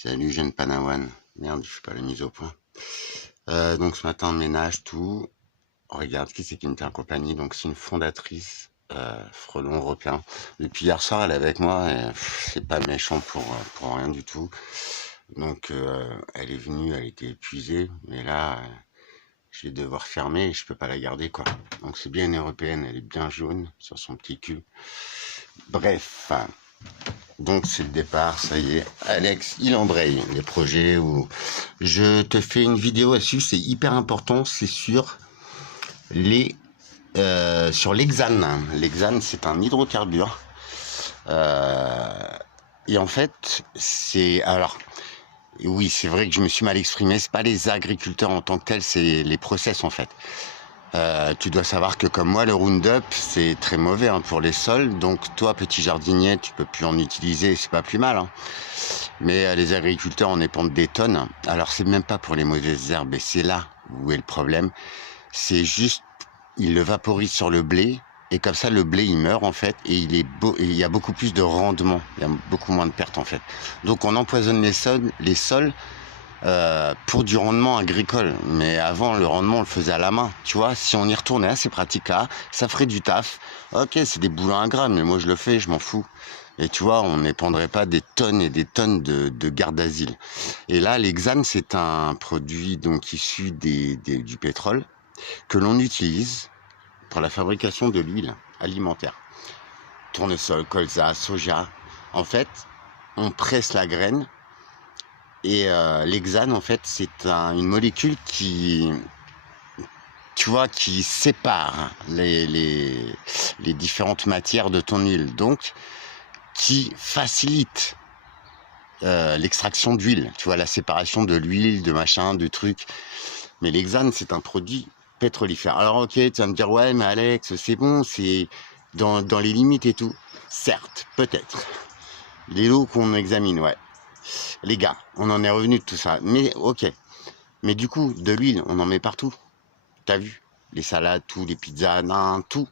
Salut jeune Panawan. Merde, je fais pas la mise au point. Donc ce matin, ménage, tout. Regarde qui c'est qui me tient en compagnie. Donc c'est une fondatrice, Frelon européen. Depuis hier soir, elle est avec moi et c'est pas méchant pour rien du tout. Donc elle est venue, elle était épuisée, mais là, je vais devoir fermer et je peux pas la garder quoi. Donc c'est bien une européenne, elle est bien jaune sur son petit cul. Bref. Donc c'est le départ, ça y est. Alex, il embraye les projets où je te fais une vidéo là-dessus, c'est hyper important, c'est sur sur l'hexane. L'hexane, c'est un hydrocarbure. Et en fait, oui, c'est vrai que je me suis mal exprimé. C'est pas les agriculteurs en tant que tels, c'est les process en fait. Tu dois savoir que comme moi, le Roundup, c'est très mauvais pour les sols. Donc toi, petit jardinier, tu peux plus en utiliser, c'est pas plus mal. Mais les agriculteurs en épandent des tonnes. Alors c'est même pas pour les mauvaises herbes, et c'est là où est le problème. C'est juste, ils le vaporisent sur le blé, et comme ça le blé il meurt en fait, et il y a beaucoup plus de rendement, il y a beaucoup moins de pertes en fait. Donc on empoisonne les sols pour du rendement agricole. Mais avant, le rendement, on le faisait à la main. Tu vois, si on y retournait à ces pratiques-là, ça ferait du taf. Ok, c'est des boulons ingrats, mais moi je le fais, je m'en fous. Et tu vois, on n'épandrait pas des tonnes et des tonnes de garde d'asile. Et là, l'hexane, c'est un produit donc issu du pétrole que l'on utilise pour la fabrication de l'huile alimentaire. Tournesol, colza, soja. En fait, on presse la graine. Et l'hexane, en fait, c'est une molécule qui, tu vois, qui sépare les différentes matières de ton huile, donc qui facilite l'extraction d'huile, tu vois, la séparation de l'huile, de machin, de trucs. Mais l'hexane, c'est un produit pétrolifère. Alors ok, tu vas me dire, ouais, mais Alex, c'est bon, c'est dans les limites et tout. Certes, peut-être. Les lots qu'on examine, ouais. Les gars, on en est revenu de tout ça. Mais ok. Mais du coup, de l'huile, on en met partout. T'as vu? Les salades, tout, les pizzas, nan, tout.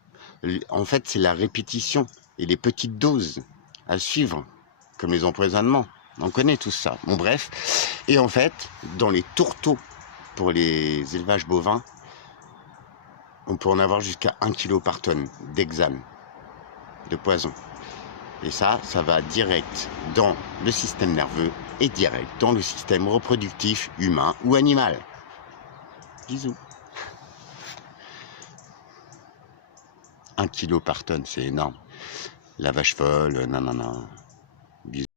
En fait, c'est la répétition et les petites doses à suivre, comme les empoisonnements. On connaît tout ça. Bon, bref. Et en fait, dans les tourteaux pour les élevages bovins, on peut en avoir jusqu'à 1 kg par tonne d'hexane, de poison. Et ça va direct dans le système nerveux et direct dans le système reproductif humain ou animal. Bisous. 1 kg par tonne, c'est énorme. La vache folle, non. Bisous.